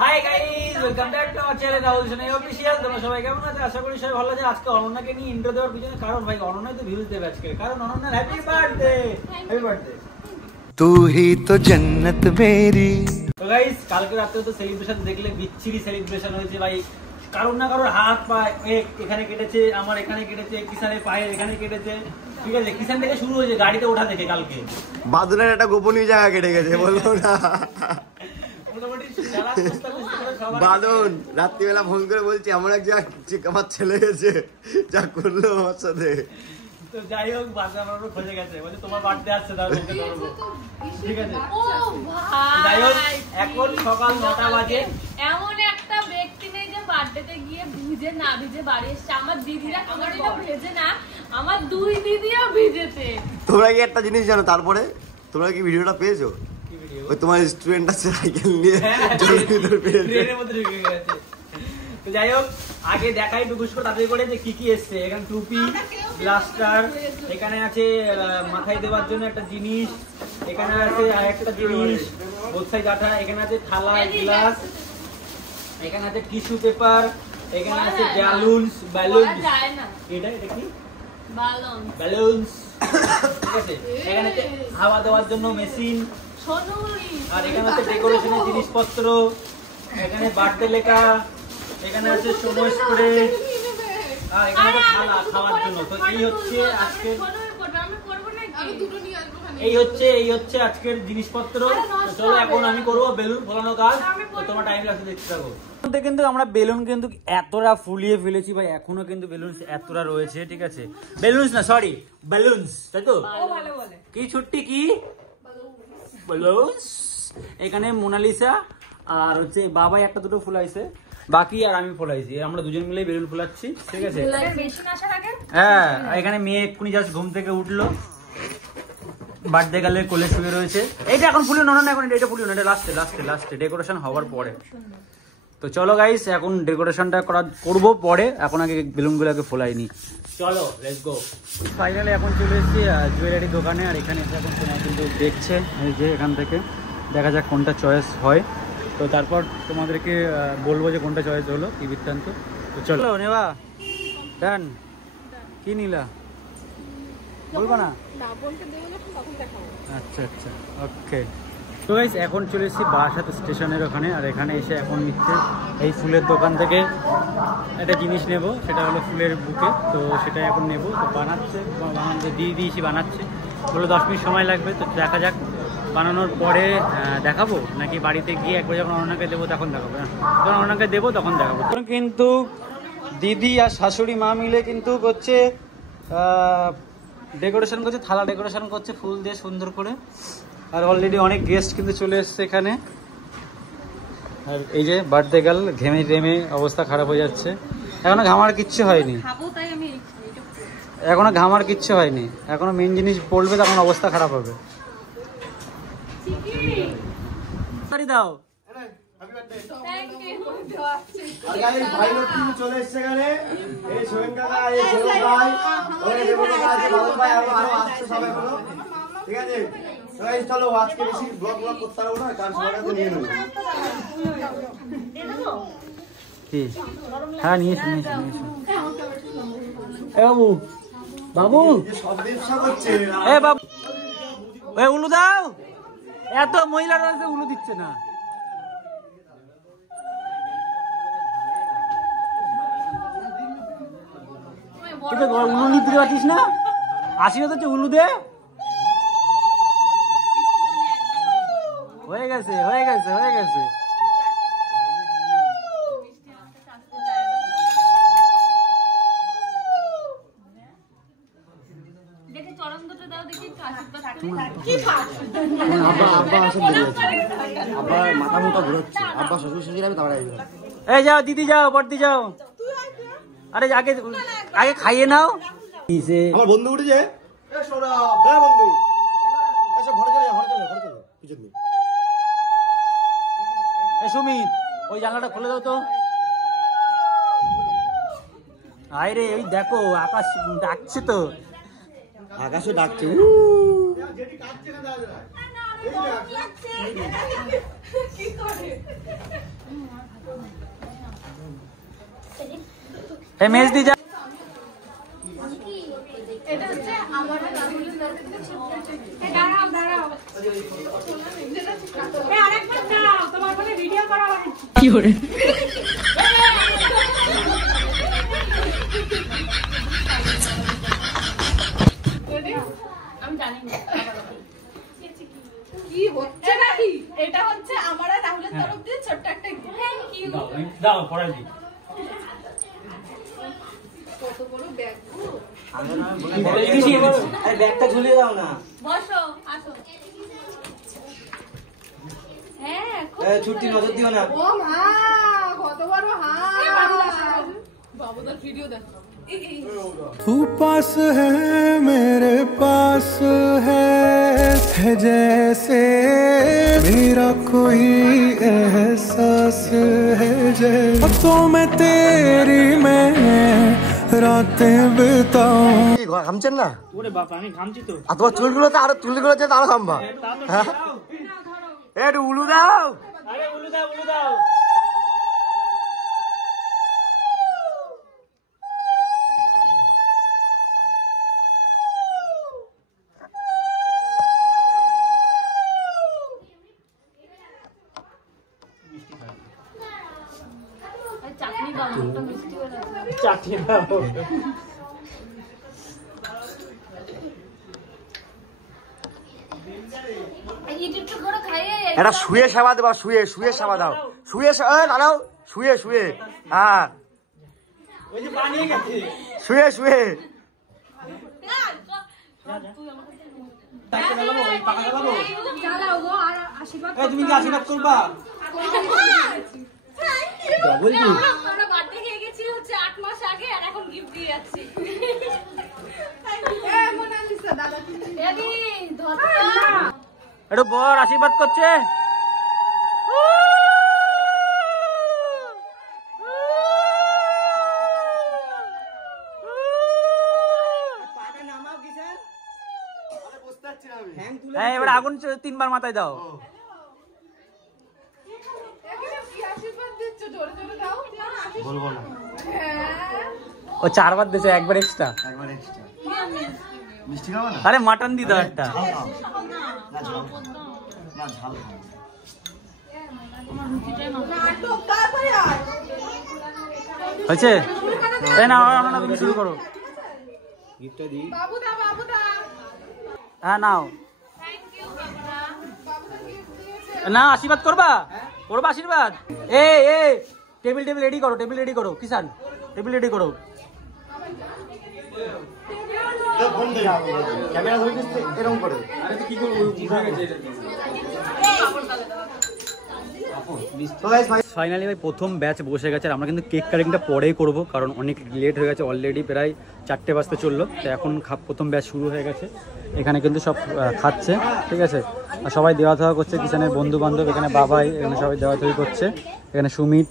Hi guys, welcome back to our channel Rahul Sonai official. তোমরা সবাই কেমন আছো? আশা করি সবাই ভালো আছো। আজকে অনন্যাকে নিয়ে ইন্ট্রো দেওয়ার পিছনে কারণ ভাই অনন্যাই তো ভিউজ দেবে আজকে, কারণ অনন্যার হ্যাপি বার্থডে। Happy birthday. तू ही तो जन्नत मेरी। তো গাইস, কালকে রাতে তো সেলিব্রেশন দেখলে, বিচ্ছিরি সেলিব্রেশন হয়েছে ভাই। কারণ না কারোর হাত পা এখানে কেটেছে, আমার এখানে কেটেছে, কিষানের পায়ে এখানে কেটেছে। ঠিক আছে, কিষান থেকে শুরু হয়েছে গাড়িতে ওঠা থেকে কালকে। বাদুনের একটা গোপনীয় জায়গা কেটে গেছে, বলবো না। বাদন রাত্রিবেলা ফোন করে বলছি আমার আমার ছেলে গেছে, যা করলো আমার সাথে। তো যাই হোক, বাচ্চা আমার খোঁজে গেছে, বলছে তোমার বার্থডে আসছে, তার ওকে ধরবো। ঠিক আছে, যাই হোক, এখন সকাল 9টা বাজে। এমন একটা ব্যক্তি নেই যে বার্থডেতে গিয়ে ভিজে না ভিজে বাড়ি এসছে। আমার দিদিরা কোনোদিনও ভেজে না, আমার দুই দিদিও ভিজেছে। তোমরা কি একটা জিনিস জানো? তারপরে তোমরা কি ভিডিওটা পেয়েছো? ওই তোমার স্টুডেন্ট আছে সাইকেল নিয়ে ট্রেনের মধ্যে ঢুকে গেছে। তো যাই হোক, আগে দেখাই টুকুস করে তাড়াতাড়ি করে যে কি কি এসছে। এখানে টুপি, ব্লাস্টার, এখানে আছে মাথায় দেওয়ার জন্য একটা জিনিস, এখানে আছে আরেকটা জিনিস বোতসাই ডাটা, এখানে আছে থালা গ্লাস, এখানে আছে টিস্যু পেপার, এখানে আছে ব্যালুনস। এটা কি? ব্যালুনস। ঠিক আছে, এখানে আছে হাওয়া দেওয়ার জন্য মেশিন, আর এখানে আছে ডেকোরেশনের জিনিসপত্র, এখানে বার্থডে লেখা, এখানে আছে সময় স্প্রে, আর এখানে আছে খানা খাওয়ার জন্য। তো এই হচ্ছে আজকের এই হচ্ছে আজকের জিনিসপত্র। চলো এখন আমি করবো বেলুন ফোলানো কাজ। তোমার টাইম লাগছে, দেখতে থাকো। কিন্তু আমরা বেলুন কিন্তু এতটা ফুলিয়ে ফেলেছি ভাই, এখনো কিন্তু বেলুন এতটা রয়েছে। ঠিক আছে, বেলুনস না, সরি বেলুনস, তাই তো? কি ছুট্টি কি বেলুনস। এখানে মোনালিসা আর হচ্ছে বাবাই একটা দুটো ফুলাইছে, বাকি আর আমি ফুলাইছি। আমরা দুজন মিলে বেলুন ফুলাচ্ছি। ঠিক আছে, হ্যাঁ। এখানে মেয়ে এক্ষুনি জাস্ট ঘুম থেকে উঠলো, বার্থডে গালে কোলে শুয়ে রয়েছে। এইটা এখন ফুলিও না, এখন এটা ফুলিও না, এটা লাস্টে ডেকোরেশন হওয়ার পরে। তো চলো গাইস, এখন ডেকোরেশনটা করবো পরে, এখন আগে বেলুনগুলোকে ফোলাইনি। চলো লেটস গো। ফাইনালি এখন চলে এসেছি জুয়েলারি দোকানে, আর এখানে এসে এখন সোনা কিন্তু দেখছে, এই যে এখান থেকে দেখা যাক কোনটা চয়েস হয়। তো তারপর তোমাদেরকে বলবো যে কোনটা চয়েস হলো, কি বৃত্তান্ত। তো চলো নেওয়া ডান। কি নিলা বলবো না? আচ্ছা আচ্ছা, ওকে। তো গাইস, এখন চলে এসেছি বারাসাত স্টেশনের ওখানে, আর এখানে এসে এখন নিচ্ছে এই ফুলের দোকান থেকে একটা জিনিস নেব, সেটা হলো ফুলের বুকে। তো সেটা এখন নেব। তো বানাতে দিয়ে দিয়েছি, বানাচ্ছে, বলে 10 মিনিট সময় লাগবে। তো দেখা যাক বানানোর পরে দেখাবো, নাকি বাড়িতে গিয়ে একবার যখন অনন্যাকে দেবো তখন দেখাবো। যখন অনন্যাকে দেবো তখন দেখাবো। তখন কিন্তু দিদি আর শাশুড়ি মা মিলে কিন্তু করছে ডেকোরেশন করছে, থালা ডেকোরেশন করছে ফুল দিয়ে সুন্দর করে। আর অলরেডি অনেক গেস্ট কিন্তু চলে এসছে এখানে। আর এই যে বার্থডে গার্ল ঘেমে টেমে অবস্থা খারাপ হয়ে যাচ্ছে। এখনো ঘামার কিচ্ছু হয়নি, এখনো মেন জিনিস পড়বে, তখন অবস্থা খারাপ হবে। দাও চলে এসছে এখানে। ঠিক আছে, চলো আজকে বেশি ব্লগ করতে পারবো না, কারণ সবাই তো নিয়ে নেবো। হ্যাঁ, নিয়েছি। বাবু বাবু সব ব্যবসা করছে। এ বাবু, এ উলু দাও। এত মহিলা রয়েছে, উলু দিচ্ছে না। উলু নিতে পারছিস না? আসি না তো, উলু দে। হয়ে গেছে। মাথা মুখা ঘুরোচ্ছে, আব্বা শ্বশুর শ্বশুর আমি দাঁড়াই। এই যাও দিদি, যাও বর্দি যাও। আরে আগে খাইয়ে নাও। আমার বন্ধু উঠেছে, বন্ধু ঘরে চলে পিছন দিন। সুমিত, ওই জানলাটা খুলে দাও তো। আরে ওই দেখো, আকাশ ডাকছে তো। আকাশও ডাকছে। এই মেজ দি যা। এটা হচ্ছে আমার রাহুলের তরফ থেকে দাঁড়াও দাঁড়াও এই আরেকবার দাও, তোমার ফোনে ভিডিও করা হচ্ছে। কি করে আমি জানি না কি হচ্ছে নাকি। এটা হচ্ছে আমার রাহুলের তরফ থেকে ছোট্ট একটা থ্যাংক ইউ। দাও পড়াই দি। কত বড় ব্যাগ গো। আরে ব্যাগটা ঝুলিয়ে দাও না। বসো আসো। হ্যাঁ ছুটি নজর দিও না। ও মা কত বড় হাত। বাবুদার ভিডিও দেখো। तू पास है मेरे पास है जैसे मेरा कोई एहसास है जैसे तो मैं तेरी मैं रातें बिताऊं। ঘামছেন না? ওরে বাবা আমি ঘামছি তো। আর তোমার চুলগুলোতে আরো তুলগুলোতে আরো ঘামবা। হ্যাঁ একটু উলু দাও। আরে উলু দাও উলু দাও। চাটনি দাও, ওটা মিষ্টি হয়ে যাচ্ছে। চাটনি দাও। ইউটিউব করে খাইয়ে এটা শুয়ে সেবা দেবা, শুয়ে সেবা দাও, শুয়ে দাঁড়াও, শুয়ে হ্যাঁ ওই যে বানিয়ে গেছে। শুয়ে চালাও গো আর আশীর্বাদ। এই তুমি কি আশীর্বাদ করবা? আমরা বার্থডে খেয়ে গেছি হচ্ছে 8 মাস আগে আর এখন গিফট দিয়ে যাচ্ছি। মোনালিসা দাদা তুমি বেবি ধরতা। একটু বর আশীর্বাদ করছে। হ্যাঁ এবার আগুন 3বার মাথায় দাও। বলবো না, ও 4বার দিয়েছে, একবার এক্সট্রা। মিষ্টি খাবো না? আরে মাটন দি দাও একটা। হয়েছে? এই না না তুমি শুরু করো। হ্যাঁ নাও। না আশীর্বাদ করবা? করবা আশীর্বাদ? এ টেবিল রেডি করো কিষান, টেবিল রেডি করো। ক্যামেরা ধরে দিচ্ছে এরকম করে। ফাইনালি ভাই প্রথম ব্যাচ বসে গেছে। আর আমরা কিন্তু কেক কাটিংটা পরেই করব, কারণ অনেক লেট হয়ে গেছে অলরেডি, প্রায় 4টে বাজতে চললো। তো এখন প্রথম ব্যাচ শুরু হয়ে গেছে। এখানে কিন্তু সব খাচ্ছে, ঠিক আছে। আর সবাই দেওয়া থাওয়া করছে, কিষানের বন্ধু বান্ধব, এখানে বাবাই, এখানে সবাই দেওয়া থাওয়ি করছে। এখানে সুমিত।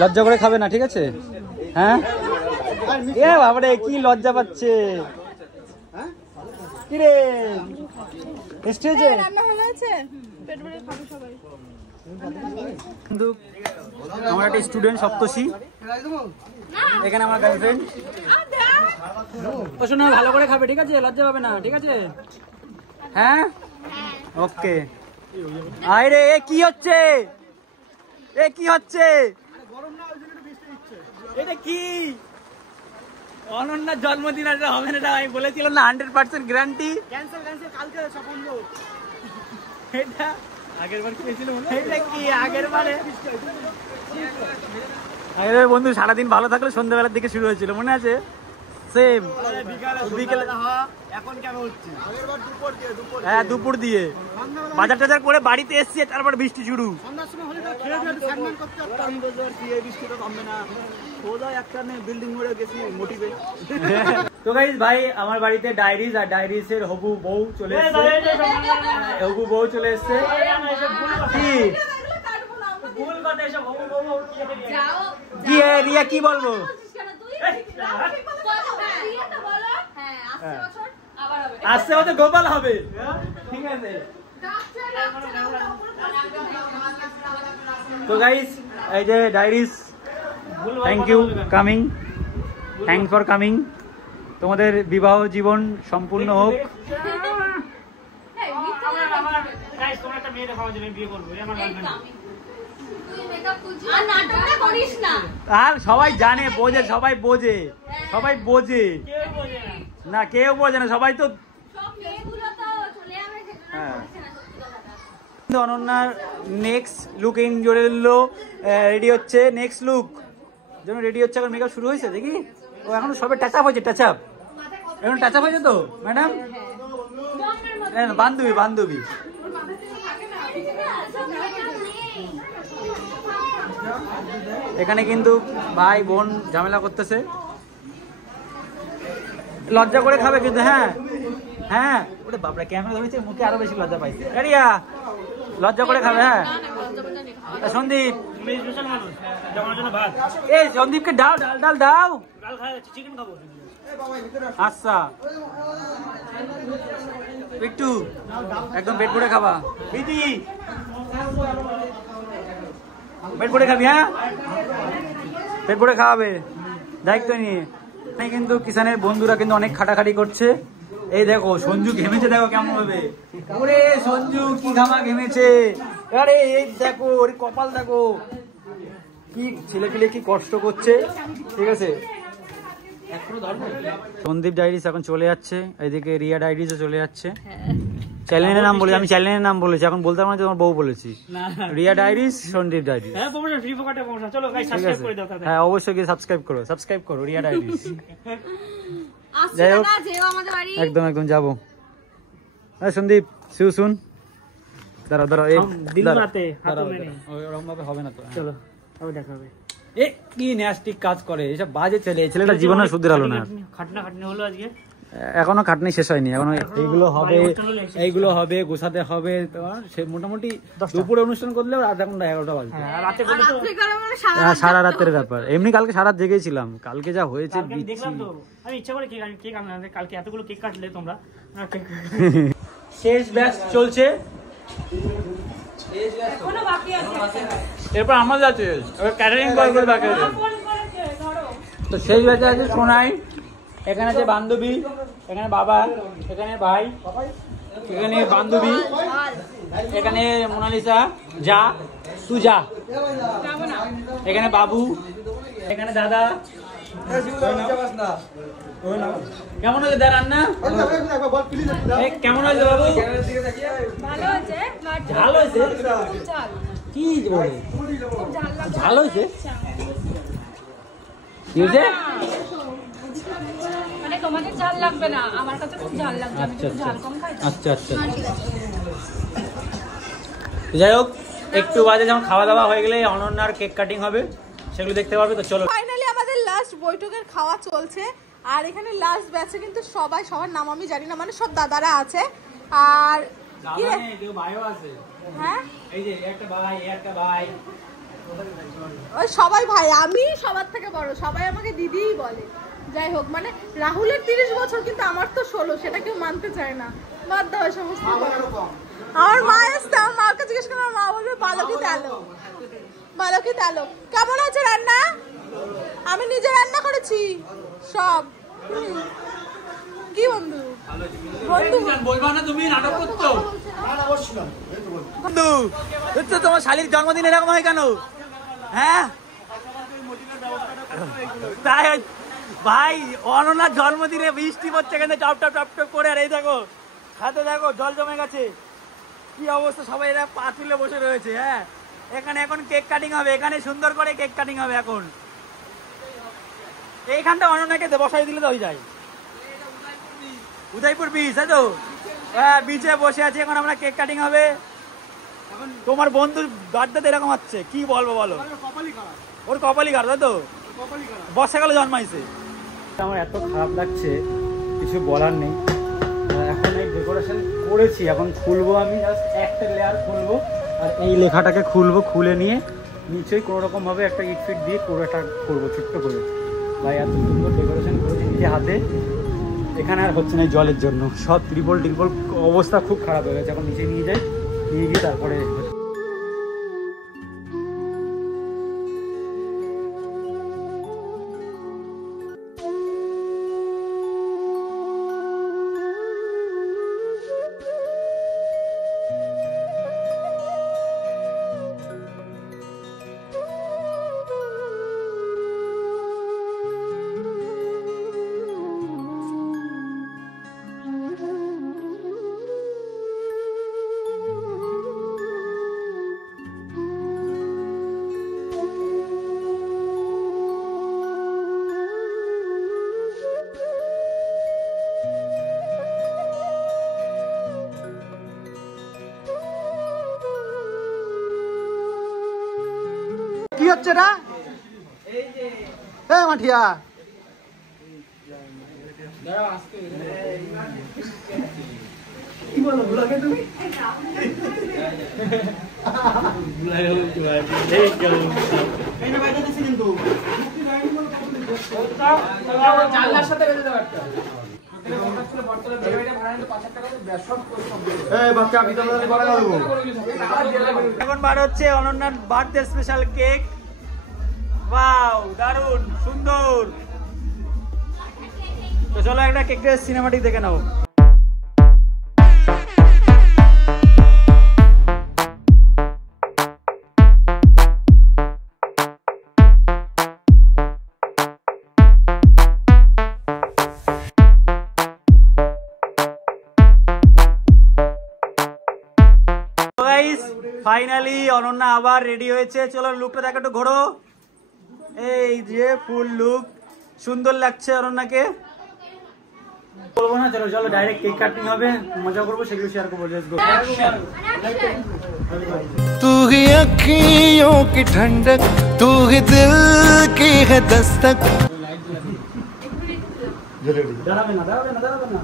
লজ্জা করে খাবে না, ঠিক আছে? হ্যাঁ এ বাবারে কি লজ্জা পাচ্ছে কি রে স্টেজে। রান্না হয়ে গেছে, পেট ভরে খাবো সবাই। কিন্তু আমার একটা স্টুডেন্ট সপ্তর্ষি, এখানে আমার গার্লফ্রেন্ড। শোনো ভালো করে খাবে, ঠিক আছে? লজ্জা পাবে না, ঠিক আছে? হ্যাঁ ওকে। আরে এ কি হচ্ছে, এটা কি? অনন্যার জন্মদিন আর হবে না, আমি বলেছিলাম না 100% গ্যারান্টি। ক্যান্সেল কালকে সব বন্ধ। এটা আগেরবার কি হয়েছিল মনে? এটা কি আগেরবারে বন্ধু সারাদিন ভালো থাকলে সন্ধ্যাবেলার দিকে শুরু হয়েছিল, মনে আছে? সেম বিকেলে। এখন কেন হচ্ছে? হ্যাঁ দুপুর দিয়ে বাজার টাজার করে বাড়িতে এসছি, তারপর বৃষ্টি শুরু। তো গাইস ভাই আমার বাড়িতে ডায়েরিজ আর ডায়েরিজের হবু বউ চলে এসেছে। কি রিয়া কি বলবো? আসছে হয়তো গোপাল হবে, ঠিক আছে? তো গাইস এই যে diaries, thank you coming, thanks for coming. তোমাদের বিবাহ জীবন সম্পূর্ণ হোক। আর সবাই জানে, বোঝে, সবাই বোঝে, সবাই বোঝে না, কেউ বোঝে না, সবাই তো। অনন্যার নেক্সট লুক ইন জোরে রেডি হচ্ছে, নেক্সট লুক যেন রেডি হচ্ছে। এখন মেকআপ শুরু হয়েছে দেখি, ও এখন সবে টাচ আপ হয়েছে, টাচ আপ এখন টাচ আপ হয়েছে তো ম্যাডাম? বান্ধবী বান্ধবী এখানে কিন্তু ভাই বোন ঝামেলা করতেছে, লজ্জা করে খাবে কিন্তু। হ্যাঁ হ্যাঁ, ওরে বাপরে ক্যামেরা ধরেছে, মুখে আরো বেশি লজ্জা পাইছে। রিয়া লজ্জা করে খাবে। হ্যাঁ সন্দীপ, এই সন্দীপকে দাও, ডাল ডাল দাও। আচ্ছা একটু একদম পেট ভরে খাবা দিদি, পেট ভরে খাবি। হ্যাঁ পেট ভরে খাওয়াবে, দায়িত্ব নিয়ে। কিন্তু কিষানের বন্ধুরা কিন্তু অনেক খাটাখাটি করছে। এই দেখো সঞ্জু ঘেমেছে, দেখো কেমন হবে। ওরে সঞ্জু কি ঘামা ঘেমেছে, আরে এই দেখো, ওর কপাল দেখো, কি ছেলে পেলে কি কষ্ট করছে। ঠিক আছে, সন্দীপ ডায়েরিস এখন চলে যাচ্ছে, এইদিকে রিয়া ডায়েরিসও চলে যাচ্ছে। চ্যানেলের নাম বলে, আমি চ্যানেলের নাম বলেছি, এখন বলতে পারবো না, তোমার বউ বলেছি। Riya diaries, Sandeep diaries. হ্যাঁ অবশ্যই গিয়ে সাবস্ক্রাইব করো, সাবস্ক্রাইব করো রিয়া ডায়েরিস। যাই হোক, একদম একদম যাবো। হ্যাঁ সন্দীপ, সিউ সুন। দাঁড়াও দাঁড়াও, ওরকম ভাবে হবে না তো। চলো দেখা হবে। এ কি ন্যাস্টিক কাজ করে, এসব বাজে ছেলে, ছেলেটা জীবনে শুধরালো না। খাটনা খাটনি হলো আজকে, এখনো খাটনি শেষ হয়নি, এখনো এইগুলো হবে, এইগুলো হবে, গোছাতে হবে। মোটামুটি দুপুরে অনুষ্ঠান করলে রাত এখন 11টা বাজবে, সারা রাতের ব্যাপার। এমনি কালকে সারা রাত জেগেছিলাম, কালকে যা হয়েছে দেখলাম তো। আমি ইচ্ছা করে কেক আনলাম, কালকে এতগুলো কেক কাটলে তোমরা। শেষ ব্যাচ চলছে, এরপর আমাদের আছে ক্যাটারিং করবে বাকি আছে। তো শেষ ব্যাচে আছে সোনাই, এখানে আছে বান্ধবী, এখানে বাবা, এখানে ভাই, এখানে বান্ধবী, এখানে মোনালিসা, যা তুই যা, এখানে বাবু, এখানে দাদা। কেমন হয়েছে দাদা রান্না? কেমন হয়েছে বাবু? ঝাল হয়েছে, কি বলে ঝাল হয়েছে, কি হয়েছে? তোমাদের ঝাল লাগবে না, আমার কাছে খুব ঝাল লাগবে। আচ্ছা আচ্ছা, যাই হোক, একটু বাদে যখন খাওয়া দাওয়া হয়ে গেলে অনন্যার কেক কাটিং হবে, সেগুলো দেখতে পারবে। তো চলো, ফাইনালি আমাদের লাস্ট বৈঠকের খাওয়া চলছে। আর এখানে লাস্ট ব্যাচে কিন্তু সবাই, সবার নাম আমি জানি না, মানে সব দাদারা আছে। আর কি রে, কেউ ভাইও আছে। হ্যাঁ এই যে একটা ভাই, একটা ভাই, ওই সবাই ভাই, আমি সবার থেকে বড়, সবাই আমাকে দিদিই বলে। যাই হোক, মানে রাহুলের 30 বছর, কিন্তু আমার তো 16, সেটা কেউ মানতে চায় না, বাদ দাও সমস্ত। আমার মা আসতে, আমার মাকে জিজ্ঞেস করে, আমার মা বলবে বালকি তেলো, বালকি তেলো। কেমন আছে রান্না? আমি নিজে রান্না করেছি সব। কি বন্ধু, বন্ধু বলবা না তুমি নাটক করছো? বন্ধু তোমার শালীর জন্মদিন এরকম হয় কেন? হ্যাঁ তাই ভাই, অনন্যার জন্মদিনে বৃষ্টি পড়ছে এখানে টপ টপ টপ টপ করে, আর এই দেখো হাতে দেখো জল জমে গেছে, কি অবস্থা, সবাই এরা পা তুলে বসে রয়েছে। হ্যাঁ এখানে এখন কেক কাটিং হবে, এখানে সুন্দর করে কেক কাটিং হবে। এখন এইখানটা অনন্যাকে বসাই দিলে তো হয়ে যায়। উদয়পুর বিচ, তাই তো? হ্যাঁ বিচে বসে আছি, এখন আমরা কেক কাটিং হবে। তোমার বন্ধুর বার্থডে এরকম হচ্ছে, কি বলবো বলো? ওর কপালি খারাপ, তাই তো? বর্ষাকালে জন্মাইছে। আমার এত খারাপ লাগছে, কিছু বলার নেই। এখন এই ডেকোরেশন করেছি, এখন খুলবো আমি, জাস্ট একটা লেয়ার খুলবো, আর এই লেখাটাকে খুলবো, খুলে নিয়ে নিচেই কোনো রকম ভাবে একটা ইট ফিট দিয়ে পুরোটা করবো ছোট্ট করে। ভাই এত সুন্দর ডেকোরেশন করেছি নিজে হাতে, এখানে আর হচ্ছে না জলের জন্য, সব ত্রিপল অবস্থা খুব খারাপ হয়ে গেছে। এখন নিচে নিয়ে যাই, নিয়ে গিয়ে তারপরে কি হচ্ছে না মাঠিয়া কি বলো ব্লগে তুমি জানলার সাথে বেঁধে দাও একটা এখন বার হচ্ছে অনন্যার বার্থডে স্পেশাল কেক। ওয়াও দারুন সুন্দর। তো চলো একটা কেকটা সিনেমাটিক দেখে নাও। ফাইনালি অনন্যা আবার রেডি হয়েছে। চলো লুকটা দেখো একটু ঘোরো। এই যে ফুল লুক, সুন্দর লাগছে অনন্যাকে। বলবো না, চলো চলো ডাইরেক্ট কেক কাটিং হবে, মজা করবো, সেগুলো শেয়ার করবো। Let's go. तू ही अखियों की ठंडक, तू ही दिल की है दस्तक। দাঁড়াবে না দাঁড়াবে না দাঁড়াবে না।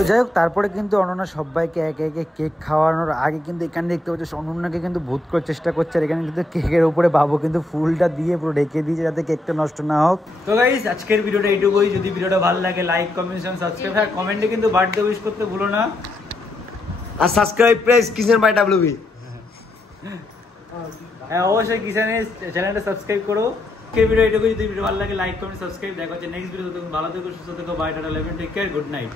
তো যাই হোক, তারপরে কিন্তু অনন্যা সবাইকে একে একে কেক খাওয়ানোর আগে কিন্তু এখানে দেখতে পাচ্ছি অনন্যাকে কিন্তু ভূত করার চেষ্টা করছে। আর এখানে কিন্তু কেকের উপরে বাবু কিন্তু ফুলটা দিয়ে পুরো ঢেকে দিয়েছে যাতে কেকটা নষ্ট না হোক। তো গাইস আজকের ভিডিওটা এইটুকুই। যদি ভিডিওটা ভালো লাগে লাইক কমেন্ট সাবস্ক্রাইব, আর কমেন্টে কিন্তু বার্থডে উইশ করতে ভুলো না। আর subscribe press kitchen by WB. হ্যাঁ অবশ্যই কিষানের চ্যানেলটা সাবস্ক্রাইব করো। আজকের ভিডিও এইটুকুই। যদি ভিডিও ভালো লাগে লাইক কমেন্ট সাবস্ক্রাইব। দেখা হচ্ছে নেক্সট ভিডিও। ভালো থেকো, সুস্থ থেকো, বাই টাটা, 11 টেক কেয়ার, গুড নাইট।